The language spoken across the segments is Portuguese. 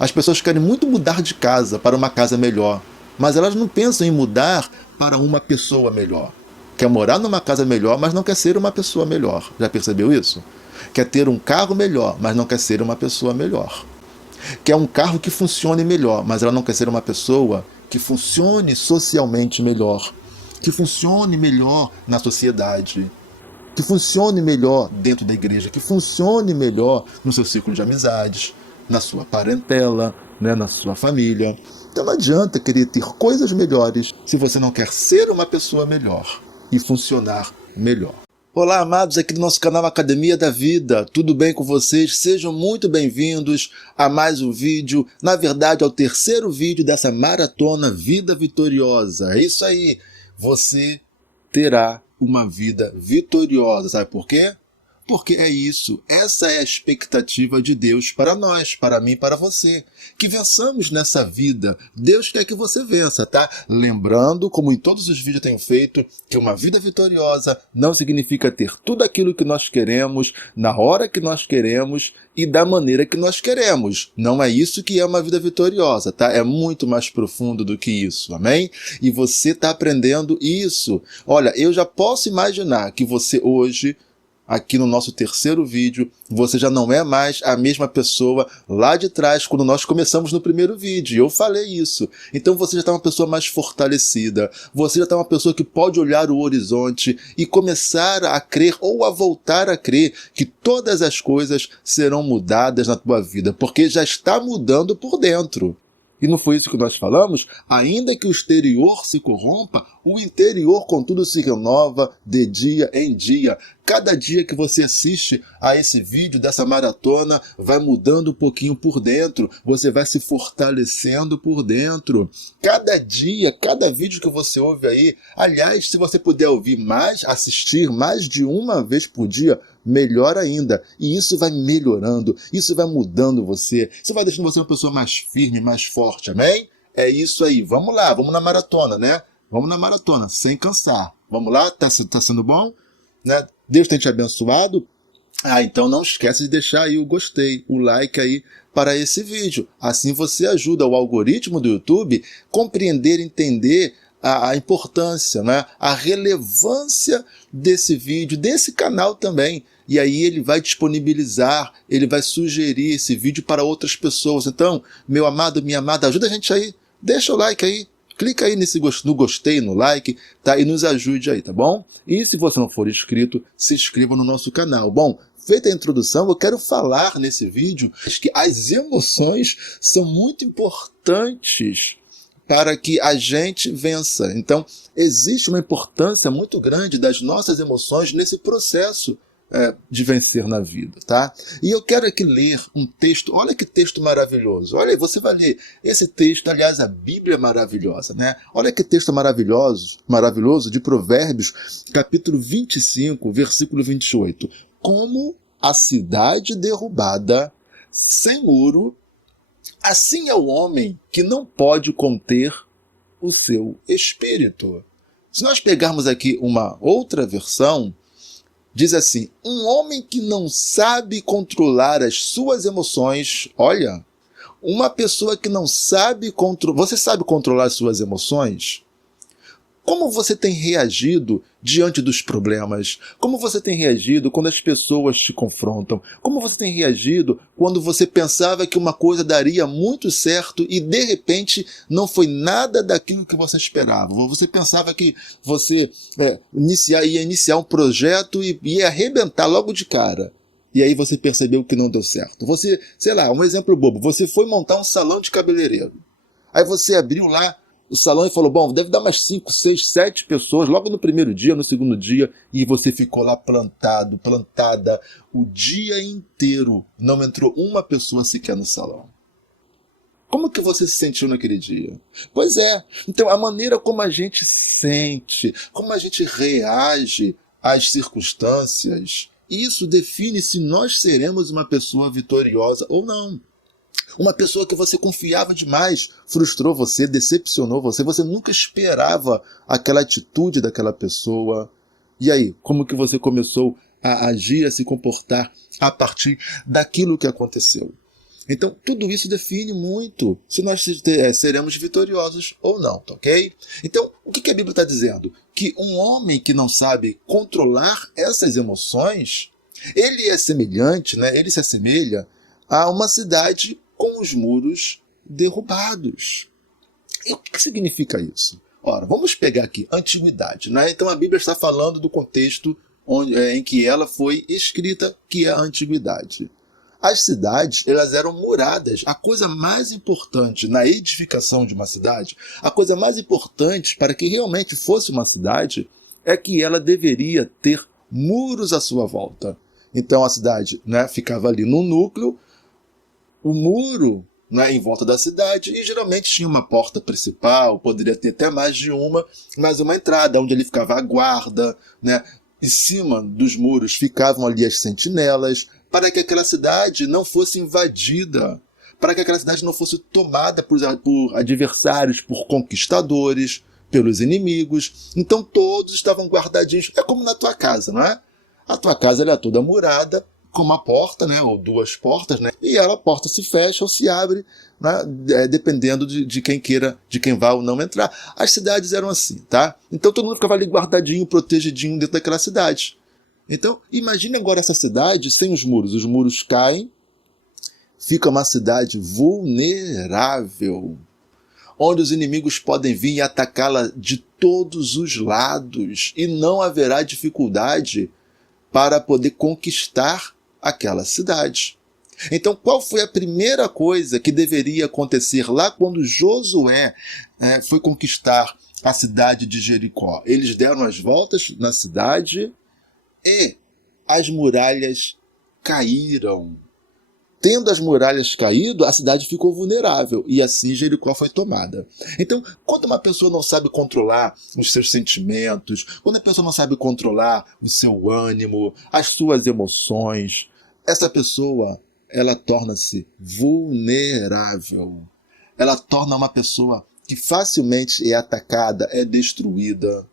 As pessoas querem muito mudar de casa para uma casa melhor, mas elas não pensam em mudar para uma pessoa melhor. Quer morar numa casa melhor, mas não quer ser uma pessoa melhor. Já percebeu isso? Quer ter um carro melhor, mas não quer ser uma pessoa melhor. Quer um carro que funcione melhor, mas ela não quer ser uma pessoa que funcione socialmente melhor, que funcione melhor na sociedade, que funcione melhor dentro da igreja, que funcione melhor no seu círculo de amizades, na sua parentela, né, na sua família. Então não adianta querer ter coisas melhores se você não quer ser uma pessoa melhor e funcionar melhor. Olá, amados, aqui do nosso canal Academia da Vida. Tudo bem com vocês? Sejam muito bem-vindos a mais um vídeo. Na verdade, ao terceiro vídeo dessa maratona Vida Vitoriosa. É isso aí. Você terá uma vida vitoriosa. Sabe por quê? Porque é isso, essa é a expectativa de Deus para nós, para mim, para você. Que vençamos nessa vida. Deus quer que você vença, tá? Lembrando, como em todos os vídeos eu tenho feito, que uma vida vitoriosa não significa ter tudo aquilo que nós queremos, na hora que nós queremos e da maneira que nós queremos. Não é isso que é uma vida vitoriosa, tá? É muito mais profundo do que isso, amém? E você está aprendendo isso. Olha, eu já posso imaginar que você hoje, aqui no nosso terceiro vídeo, você já não é mais a mesma pessoa lá de trás, quando nós começamos no primeiro vídeo. Eu falei isso. Então você já está uma pessoa mais fortalecida. Você já está uma pessoa que pode olhar o horizonte e começar a crer ou a voltar a crer que todas as coisas serão mudadas na tua vida, porque já está mudando por dentro. E não foi isso que nós falamos? Ainda que o exterior se corrompa, o interior, contudo, se renova de dia em dia. Cada dia que você assiste a esse vídeo dessa maratona, vai mudando um pouquinho por dentro. Você vai se fortalecendo por dentro. Cada dia, cada vídeo que você ouve aí, aliás, se você puder ouvir mais, assistir mais de uma vez por dia, melhor ainda. E isso vai melhorando, isso vai mudando você. Isso vai deixando você uma pessoa mais firme, mais forte, amém? É isso aí. Vamos lá, vamos na maratona, né? Vamos na maratona, sem cansar. Vamos lá? Tá sendo bom? Né? Deus tem te abençoado? Então não esquece de deixar aí o gostei, o like aí para esse vídeo. Assim você ajuda o algoritmo do YouTube a compreender, entender a importância, né? A relevância desse vídeo, desse canal também. E aí ele vai disponibilizar, ele vai sugerir esse vídeo para outras pessoas. Então, meu amado, minha amada, ajuda a gente aí. Deixa o like aí. Clica aí no gostei, no like, tá? E nos ajude aí, tá bom? E se você não for inscrito, se inscreva no nosso canal. Bom, feita a introdução, eu quero falar nesse vídeo que as emoções são muito importantes para que a gente vença. Então, existe uma importância muito grande das nossas emoções nesse processo de vencer na vida, tá? E eu quero aqui ler um texto, olha que texto maravilhoso, olha aí, você vai ler esse texto, aliás, a Bíblia é maravilhosa, né? Olha que texto maravilhoso de Provérbios, capítulo 25, versículo 28. Como a cidade derrubada sem muro, assim é o homem que não pode conter o seu espírito. Se nós pegarmos aqui uma outra versão, diz assim: um homem que não sabe controlar as suas emoções, olha, uma pessoa que não sabe controlar, você sabe controlar as suas emoções? Como você tem reagido diante dos problemas? Como você tem reagido quando as pessoas te confrontam? Como você tem reagido quando você pensava que uma coisa daria muito certo e de repente não foi nada daquilo que você esperava? Você pensava que você ia iniciar um projeto e ia arrebentar logo de cara. E aí você percebeu que não deu certo. Você, sei lá, um exemplo bobo, você foi montar um salão de cabeleireiro. Aí você abriu lá o salão e falou, bom, deve dar mais 5, 6, 7 pessoas logo no primeiro dia, no segundo dia, e você ficou lá plantada o dia inteiro. Não entrou uma pessoa sequer no salão. Como que você se sentiu naquele dia? Pois é, então a maneira como a gente sente, como a gente reage às circunstâncias, isso define se nós seremos uma pessoa vitoriosa ou não. Uma pessoa que você confiava demais frustrou você, decepcionou você, você nunca esperava aquela atitude daquela pessoa. E aí, como que você começou a agir, a se comportar a partir daquilo que aconteceu? Então, tudo isso define muito se nós seremos vitoriosos ou não, tá ok? Então, o que a Bíblia está dizendo? Que um homem que não sabe controlar essas emoções, ele é semelhante, né? Ele se assemelha a uma cidade com os muros derrubados. E o que significa isso? Ora, vamos pegar aqui antiguidade, né? Então a Bíblia está falando do contexto em que ela foi escrita, que é a antiguidade. As cidades, elas eram muradas. A coisa mais importante na edificação de uma cidade, a coisa mais importante para que realmente fosse uma cidade, é que ela deveria ter muros à sua volta. Então a cidade, né, ficava ali no núcleo, o muro, né, em volta da cidade, e geralmente tinha uma porta principal, poderia ter até mais de uma, mas uma entrada onde ele ficava a guarda, né? Em cima dos muros ficavam ali as sentinelas, para que aquela cidade não fosse invadida, para que aquela cidade não fosse tomada por adversários, por conquistadores, pelos inimigos. Então todos estavam guardadinhos. É como na tua casa, não é? A tua casa ela é toda murada, com uma porta, né, ou duas portas, né, e a porta se fecha ou se abre, né, dependendo de quem queira, de quem vai ou não entrar. As cidades eram assim, tá? Então todo mundo ficava ali guardadinho, protegidinho dentro daquela cidade. Então imagine agora essa cidade sem os muros caem, fica uma cidade vulnerável, onde os inimigos podem vir e atacá-la de todos os lados, e não haverá dificuldade para poder conquistar aquela cidade. Então, qual foi a primeira coisa que deveria acontecer lá quando Josué foi conquistar a cidade de Jericó? Eles deram as voltas na cidade e as muralhas caíram. Tendo as muralhas caído, a cidade ficou vulnerável e assim Jericó foi tomada. Então, quando uma pessoa não sabe controlar os seus sentimentos, quando a pessoa não sabe controlar o seu ânimo, as suas emoções, essa pessoa, ela torna-se vulnerável. Ela torna uma pessoa que facilmente é atacada, é destruída.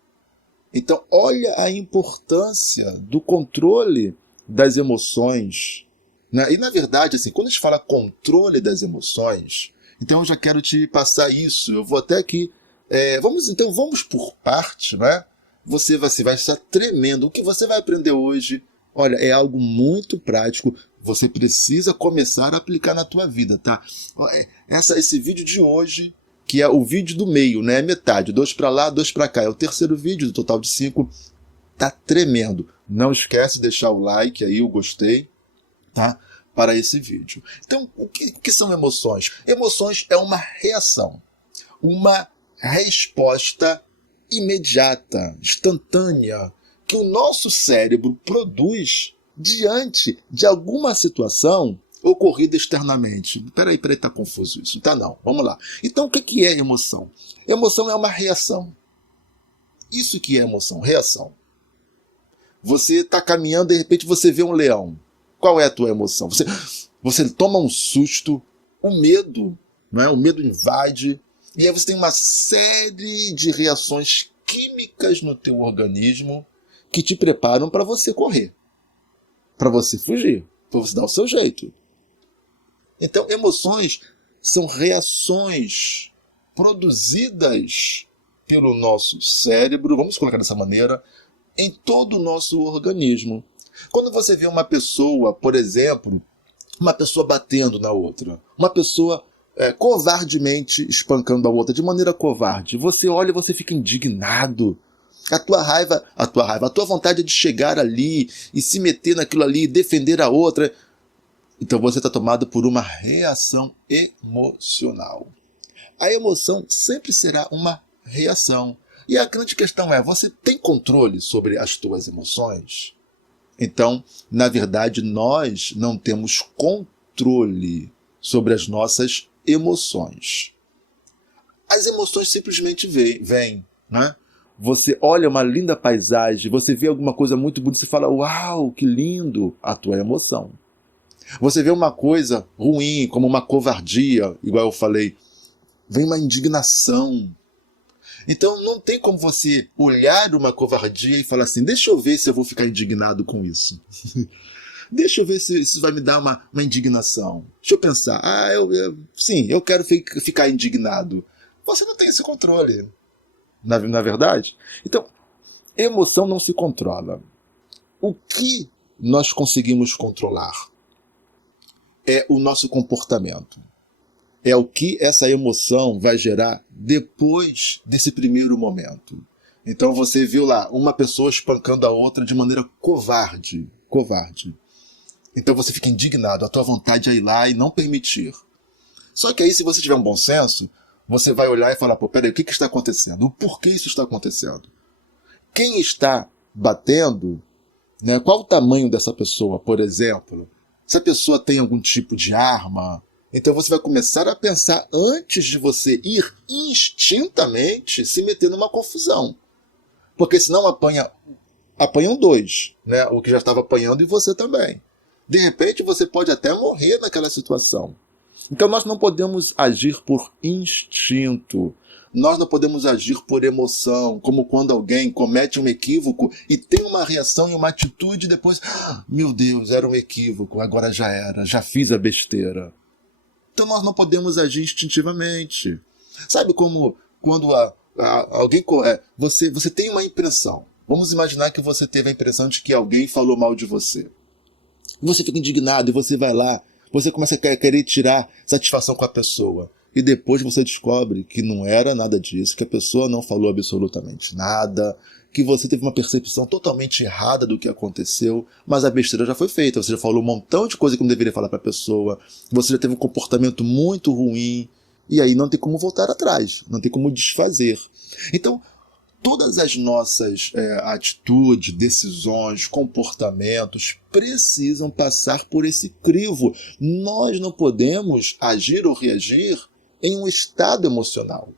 Então, olha a importância do controle das emoções. E, na verdade, assim, quando a gente fala controle das emoções, então eu já quero te passar isso. Eu vou até aqui. Vamos por parte, né? Você vai estar tremendo. O que você vai aprender hoje, olha, é algo muito prático. Você precisa começar a aplicar na tua vida, tá? Esse vídeo de hoje, que é o vídeo do meio, né? Metade, 2 para lá, 2 para cá. É o terceiro vídeo do total de 5. Tá tremendo. Não esquece de deixar o like aí, o gostei. Tá? Para esse vídeo. Então, o que são emoções? Emoções é uma reação, uma resposta imediata, instantânea, que o nosso cérebro produz diante de alguma situação ocorrida externamente. Peraí, tá confuso isso. Tá não, vamos lá. Então, o que é emoção? Emoção é uma reação. Isso que é emoção, reação. Você está caminhando, de repente você vê um leão. Qual é a tua emoção? Você toma um susto, o medo, não é? O medo invade, e aí você tem uma série de reações químicas no teu organismo que te preparam para você correr, para você fugir, para você dar o seu jeito. Então, emoções são reações produzidas pelo nosso cérebro, vamos colocar dessa maneira, em todo o nosso organismo. Quando você vê uma pessoa, por exemplo, uma pessoa batendo na outra, uma pessoa covardemente espancando a outra de maneira covarde, você olha e você fica indignado. A tua vontade é de chegar ali e se meter naquilo ali e defender a outra. Então você está tomado por uma reação emocional. A emoção sempre será uma reação. E a grande questão é, você tem controle sobre as tuas emoções? Então, na verdade, nós não temos controle sobre as nossas emoções. As emoções simplesmente vêm, né? Você olha uma linda paisagem, você vê alguma coisa muito bonita, você fala, uau, que lindo, a tua emoção. Você vê uma coisa ruim, como uma covardia, igual eu falei, vem uma indignação. Então não tem como você olhar uma covardia e falar assim, deixa eu ver se eu vou ficar indignado com isso. Deixa eu ver se isso vai me dar uma indignação. Deixa eu pensar. Sim, eu quero ficar indignado. Você não tem esse controle, na verdade? Então, emoção não se controla. O que nós conseguimos controlar é o nosso comportamento. É o que essa emoção vai gerar depois desse primeiro momento. Então você viu lá uma pessoa espancando a outra de maneira covarde. Então você fica indignado, a tua vontade é ir lá e não permitir. Só que aí, se você tiver um bom senso, você vai olhar e falar, pô, peraí, o que está acontecendo? O porquê isso está acontecendo? Quem está batendo, né? Qual o tamanho dessa pessoa, por exemplo? Se a pessoa tem algum tipo de arma, então você vai começar a pensar antes de você ir instintamente se meter numa confusão. Porque senão apanham dois, né? O que já estava apanhando e você também. De repente você pode até morrer naquela situação. Então nós não podemos agir por instinto. Nós não podemos agir por emoção, como quando alguém comete um equívoco e tem uma reação e uma atitude e depois, meu Deus, era um equívoco, agora já era, já fiz a besteira. Então nós não podemos agir instintivamente. Sabe como quando alguém... Você tem uma impressão. Vamos imaginar que você teve a impressão de que alguém falou mal de você. Você fica indignado e você vai lá, você começa a querer tirar satisfação com a pessoa. E depois você descobre que não era nada disso, que a pessoa não falou absolutamente nada, que você teve uma percepção totalmente errada do que aconteceu, mas a besteira já foi feita. Você já falou um montão de coisa que não deveria falar para a pessoa, você já teve um comportamento muito ruim, e aí não tem como voltar atrás, não tem como desfazer. Então, todas as nossas atitudes, decisões, comportamentos precisam passar por esse crivo. Nós não podemos agir ou reagir em um estado emocional.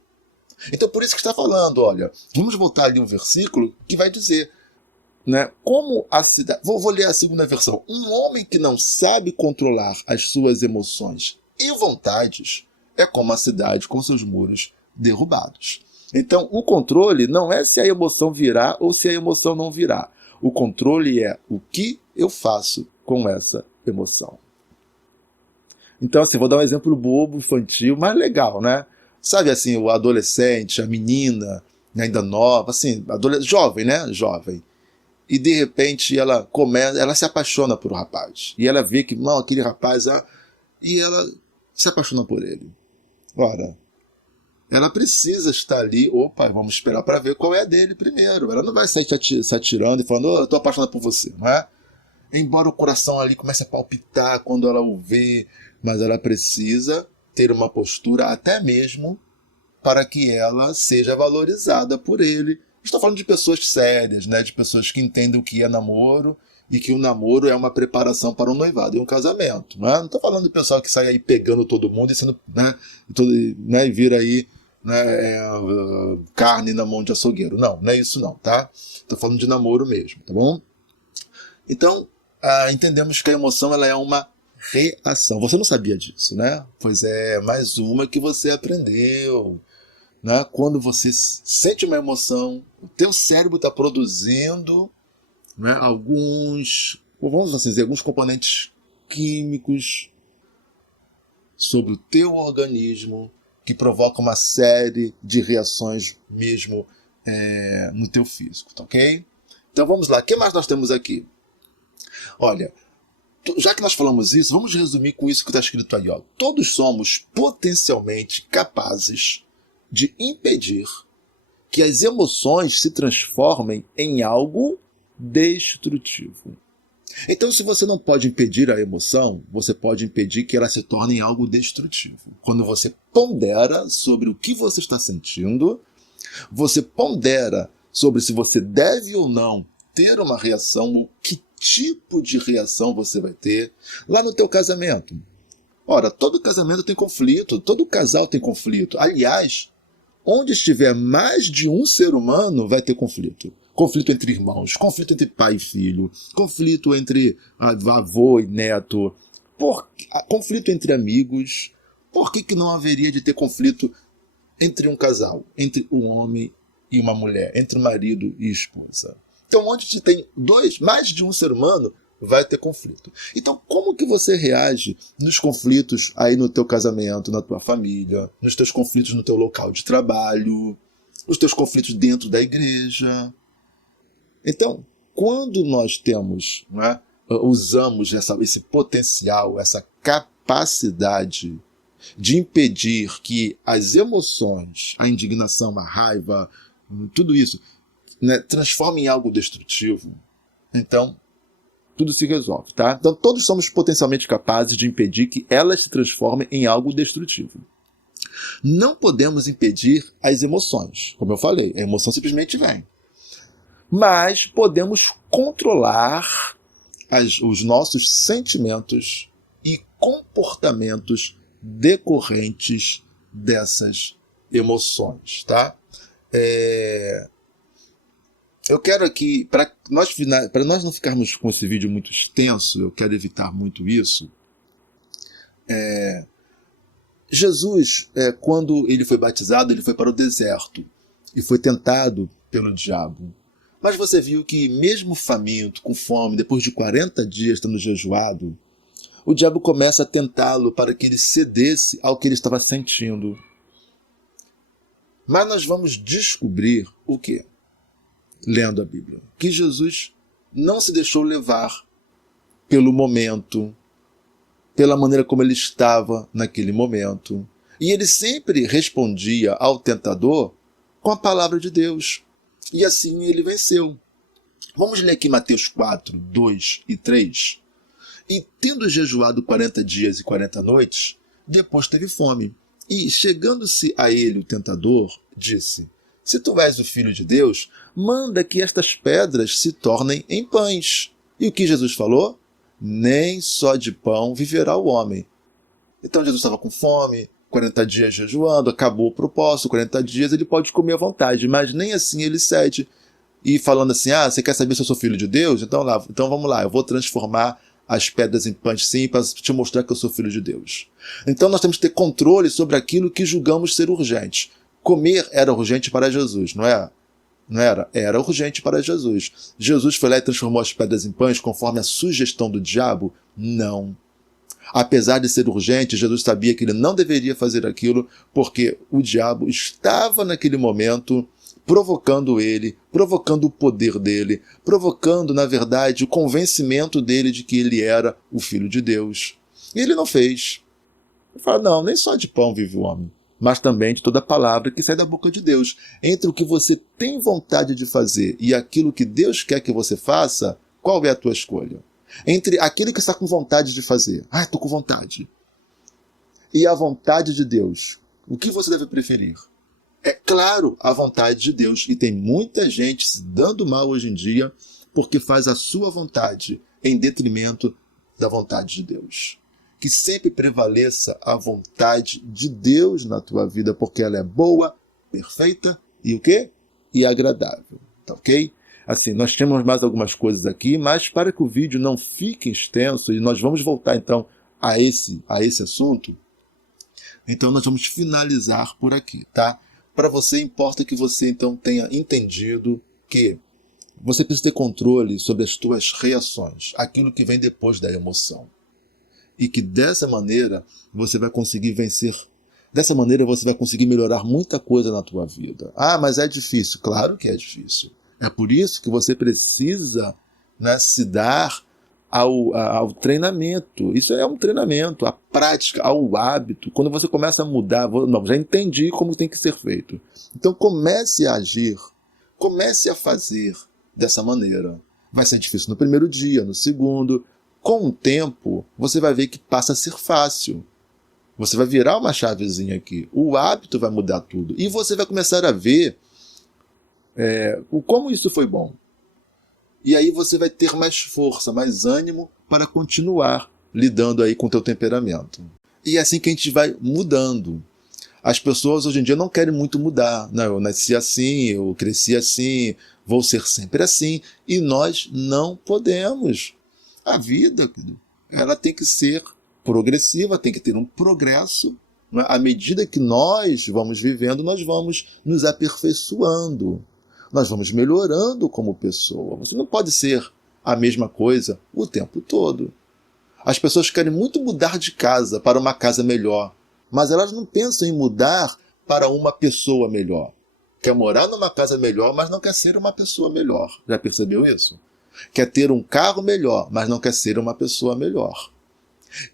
Então por isso que está falando, olha, vamos voltar ali um versículo que vai dizer, né, como a cidade... Vou ler a segunda versão. Um homem que não sabe controlar as suas emoções e vontades é como a cidade com seus muros derrubados. Então, o controle não é se a emoção virá ou se a emoção não virá. O controle é o que eu faço com essa emoção. Então, assim, vou dar um exemplo bobo, infantil, mas legal, né? Sabe, assim, o adolescente, a menina, ainda nova, assim, jovem, né? Jovem. E, de repente, ela se apaixona por um rapaz. E ela vê que, não, aquele rapaz... e ela se apaixona por ele. Ora... ela precisa estar ali, vamos esperar para ver qual é a dele primeiro. Ela não vai sair se atirando e falando, eu tô apaixonada por você, não é? Embora o coração ali comece a palpitar quando ela o vê, mas ela precisa ter uma postura até mesmo para que ela seja valorizada por ele. Estou falando de pessoas sérias, né? De pessoas que entendem o que é namoro e que o namoro é uma preparação para um noivado e um casamento. Não estou falando de pessoal que sai aí pegando todo mundo e sendo, né, e vira aí, né, carne na mão de açougueiro. Não é isso não, tá? Estou falando de namoro mesmo, tá bom? Então, entendemos que a emoção ela é uma reação. Você não sabia disso, né? Pois é, mais uma que você aprendeu. Né? Quando você sente uma emoção, o teu cérebro está produzindo, né, vamos assim dizer, alguns componentes químicos sobre o teu organismo que provocam uma série de reações mesmo no teu físico, tá ok? Então vamos lá, o que mais nós temos aqui? Olha, já que nós falamos isso, vamos resumir com isso que está escrito aí. Ó. Todos somos potencialmente capazes de impedir que as emoções se transformem em algo destrutivo. Então, se você não pode impedir a emoção, você pode impedir que ela se torne em algo destrutivo. Quando você pondera sobre o que você está sentindo, você pondera sobre se você deve ou não ter uma reação, ou que tipo de reação você vai ter lá no teu casamento. Ora, todo casamento tem conflito, todo casal tem conflito. Aliás, onde estiver mais de um ser humano, vai ter conflito. Conflito entre irmãos, conflito entre pai e filho, conflito entre avô e neto, conflito entre amigos. Por que não haveria de ter conflito entre um casal, entre um homem e uma mulher, entre marido e esposa? Então, onde tem mais de um ser humano, vai ter conflito. Então, como que você reage nos conflitos aí no teu casamento, na tua família, nos teus conflitos no teu local de trabalho, os teus conflitos dentro da igreja? Então, quando nós temos, né, usamos esse potencial, essa capacidade de impedir que as emoções, a indignação, a raiva, tudo isso, né, transformem em algo destrutivo, então tudo se resolve, tá? Então todos somos potencialmente capazes de impedir que elas se transformem em algo destrutivo. Não podemos impedir as emoções, como eu falei, a emoção simplesmente vem. Mas podemos controlar os nossos sentimentos e comportamentos decorrentes dessas emoções, tá? Eu quero aqui, para nós não ficarmos com esse vídeo muito extenso, eu quero evitar muito isso. Jesus, quando ele foi batizado, ele foi para o deserto e foi tentado pelo diabo. Mas você viu que mesmo faminto, com fome, depois de 40 dias estando jejuado, o diabo começa a tentá-lo para que ele cedesse ao que ele estava sentindo. Mas nós vamos descobrir o quê? Lendo a Bíblia. Que Jesus não se deixou levar pelo momento, pela maneira como ele estava naquele momento. E ele sempre respondia ao tentador com a palavra de Deus. E assim ele venceu. Vamos ler aqui Mateus 4, 2 e 3. E tendo jejuado 40 dias e 40 noites, depois teve fome. E chegando-se a ele o tentador, disse: Se tu és o Filho de Deus, manda que estas pedras se tornem em pães. E o que Jesus falou? Nem só de pão viverá o homem. Então Jesus estava com fome, 40 dias jejuando, acabou o propósito, 40 dias ele pode comer à vontade, mas nem assim ele cede. E falando assim, você quer saber se eu sou filho de Deus? Então vamos lá, eu vou transformar as pedras em pães sim, para te mostrar que eu sou filho de Deus. Então nós temos que ter controle sobre aquilo que julgamos ser urgente. Comer era urgente para Jesus, não é? Não era? Era urgente para Jesus. Jesus foi lá e transformou as pedras em pães conforme a sugestão do diabo? Não. Apesar de ser urgente, Jesus sabia que ele não deveria fazer aquilo porque o diabo estava naquele momento provocando ele, provocando o poder dele, provocando, na verdade, o convencimento dele de que ele era o Filho de Deus. E ele não fez. Ele fala, não, nem só de pão vive o homem, mas também de toda palavra que sai da boca de Deus. Entre o que você tem vontade de fazer e aquilo que Deus quer que você faça, qual é a tua escolha? Entre aquele que está com vontade de fazer, estou com vontade, e a vontade de Deus, o que você deve preferir? É claro, a vontade de Deus. E tem muita gente se dando mal hoje em dia porque faz a sua vontade em detrimento da vontade de Deus. Que sempre prevaleça a vontade de Deus na tua vida, porque ela é boa, perfeita e o quê? E agradável. Tá ok? Assim, nós temos mais algumas coisas aqui, mas para que o vídeo não fique extenso, e nós vamos voltar então a esse assunto, então nós vamos finalizar por aqui, tá? Para você importa que você então tenha entendido que você precisa ter controle sobre as tuas reações, aquilo que vem depois da emoção. E que dessa maneira você vai conseguir vencer. Dessa maneira você vai conseguir melhorar muita coisa na tua vida. Mas é difícil. Claro que é difícil. É por isso que você precisa, né, se dar ao treinamento. Isso é um treinamento, a prática, ao hábito. Quando você começa a mudar, já entendi como tem que ser feito. Então comece a agir, comece a fazer dessa maneira. Vai ser difícil no primeiro dia, no segundo. Com o tempo, você vai ver que passa a ser fácil. Você vai virar uma chavezinha aqui. O hábito vai mudar tudo. E você vai começar a ver como isso foi bom. E aí você vai ter mais força, mais ânimo para continuar lidando aí com o teu temperamento. E é assim que a gente vai mudando. As pessoas hoje em dia não querem muito mudar. Não, eu nasci assim, eu cresci assim, vou ser sempre assim. E nós não podemos. A vida, ela tem que ser progressiva, tem que ter um progresso. À medida que nós vamos vivendo, nós vamos nos aperfeiçoando. Nós vamos melhorando como pessoa. Você não pode ser a mesma coisa o tempo todo. As pessoas querem muito mudar de casa para uma casa melhor, mas elas não pensam em mudar para uma pessoa melhor. Quer morar numa casa melhor, mas não quer ser uma pessoa melhor. Já percebeu isso? Quer ter um carro melhor, mas não quer ser uma pessoa melhor.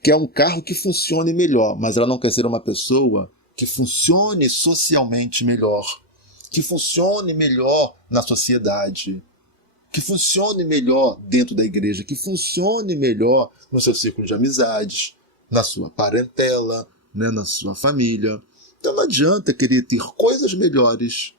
Quer um carro que funcione melhor, mas ela não quer ser uma pessoa que funcione socialmente melhor, que funcione melhor na sociedade, que funcione melhor dentro da igreja, que funcione melhor no seu círculo de amizades, na sua parentela, né, na sua família. Então não adianta querer ter coisas melhores,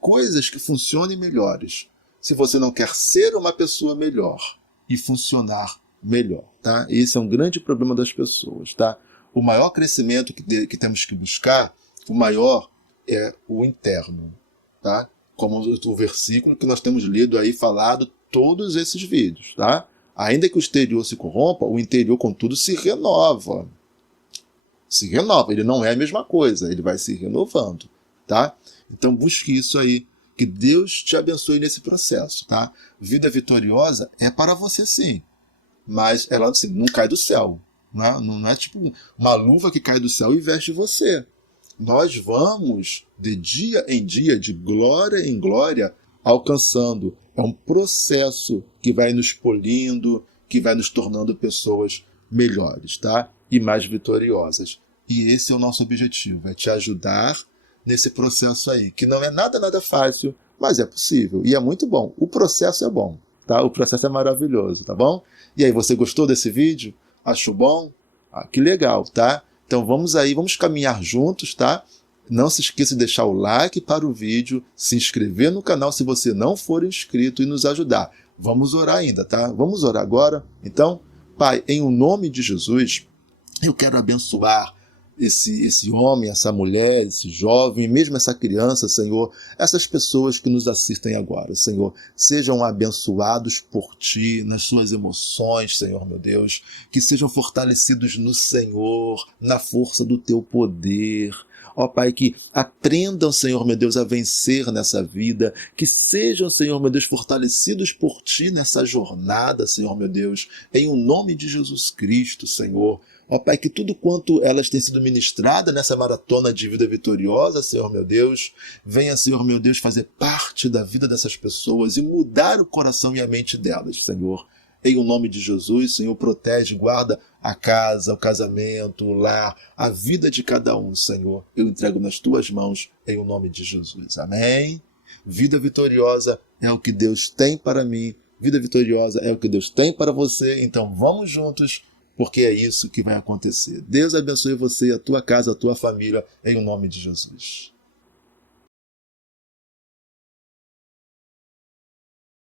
coisas que funcionem melhores, se você não quer ser uma pessoa melhor e funcionar melhor. Tá? Esse é um grande problema das pessoas. Tá? O maior crescimento que temos que buscar, o maior é o interno. Tá? Como o versículo que nós temos lido aí, falado todos esses vídeos. Tá? Ainda que o exterior se corrompa, o interior, contudo, se renova. Se renova, ele não é a mesma coisa, ele vai se renovando. Tá? Então busque isso aí, que Deus te abençoe nesse processo. Tá? Vida vitoriosa é para você sim, mas ela assim, não cai do céu. Não é tipo uma luva que cai do céu e veste você. Nós vamos de dia em dia, de glória em glória, alcançando. É um processo que vai nos polindo, que vai nos tornando pessoas melhores, tá? E mais vitoriosas. E esse é o nosso objetivo, é te ajudar nesse processo aí, que não é nada fácil, mas é possível. E é muito bom. O processo é bom, tá? O processo é maravilhoso, tá bom? E aí, você gostou desse vídeo? Achou bom? Ah, que legal, tá? Então vamos aí, vamos caminhar juntos, tá? Não se esqueça de deixar o like para o vídeo, se inscrever no canal se você não for inscrito e nos ajudar. Vamos orar ainda, tá? Vamos orar agora? Então, Pai, em o nome de Jesus, eu quero abençoar esse homem, essa mulher, esse jovem, mesmo essa criança, Senhor, essas pessoas que nos assistem agora, Senhor, sejam abençoados por Ti, nas suas emoções, Senhor, meu Deus, que sejam fortalecidos no Senhor, na força do Teu poder. Ó Pai, que aprendam, Senhor, meu Deus, a vencer nessa vida, que sejam, Senhor, meu Deus, fortalecidos por Ti nessa jornada, Senhor, meu Deus, em o nome de Jesus Cristo, Senhor. Ó Pai, que tudo quanto elas têm sido ministradas nessa maratona de vida vitoriosa, Senhor meu Deus, venha, Senhor meu Deus, fazer parte da vida dessas pessoas e mudar o coração e a mente delas, Senhor. Em o nome de Jesus, Senhor, protege, guarda a casa, o casamento, o lar, a vida de cada um, Senhor. Eu entrego nas Tuas mãos, em o nome de Jesus. Amém? Vida vitoriosa é o que Deus tem para mim, vida vitoriosa é o que Deus tem para você, então vamos juntos, porque é isso que vai acontecer. Deus abençoe você, a tua casa, a tua família, em o nome de Jesus.